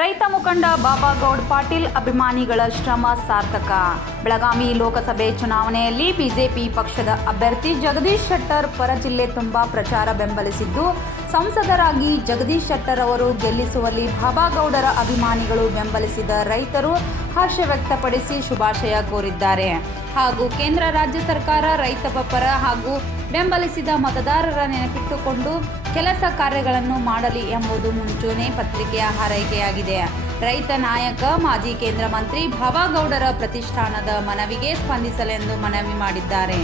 ರೈತ ಮುಖಂಡ ಬಾಬಾಗೌಡ ಪಾಟೀಲ್ ಅಭಿಮಾನಿಗಳ ಶ್ರಮ ಸಾರ್ಥಕ. ಬೆಳಗಾವಿ ಲೋಕಸಭೆ ಚುನಾವಣೆಯಲ್ಲಿ ಬಿಜೆಪಿ ಪಕ್ಷದ ಅಭ್ಯರ್ಥಿ ಜಗದೀಶ್ ಶೆಟ್ಟರ್ ಪರ ಜಿಲ್ಲೆ ತುಂಬ ಪ್ರಚಾರ ಬೆಂಬಲಿಸಿದ್ದು, ಸಂಸದರಾಗಿ ಜಗದೀಶ್ ಶೆಟ್ಟರ್ ಅವರು ಗೆಲ್ಲಿಸುವಲ್ಲಿ ಬಾಬಾಗೌಡರ ಅಭಿಮಾನಿಗಳು ಬೆಂಬಲಿಸಿದ ರೈತರು ಹರ್ಷ ವ್ಯಕ್ತಪಡಿಸಿ ಶುಭಾಶಯ ಕೋರಿದ್ದಾರೆ. ಹಾಗೂ ಕೇಂದ್ರ ರಾಜ್ಯ ಸರ್ಕಾರ ರೈತ ಪರ ಹಾಗೂ ಬೆಂಬಲಿಸಿದ ಮತದಾರರ ನೆನಪಿಟ್ಟುಕೊಂಡು ಕೆಲಸ ಕಾರ್ಯಗಳನ್ನು ಮಾಡಲಿ ಎಂಬುದು ಮುಂಚೂಣಿ ಪತ್ರಿಕೆಯ ಹಾರೈಕೆಯಾಗಿದೆ. ರೈತ ನಾಯಕ ಮಾಜಿ ಕೇಂದ್ರ ಮಂತ್ರಿ ಬಾಬಾಗೌಡರ ಪ್ರತಿಷ್ಠಾನದ ಮನವಿಗೆ ಸ್ಪಂದಿಸಲೆಂದು ಮನವಿ ಮಾಡಿದ್ದಾರೆ.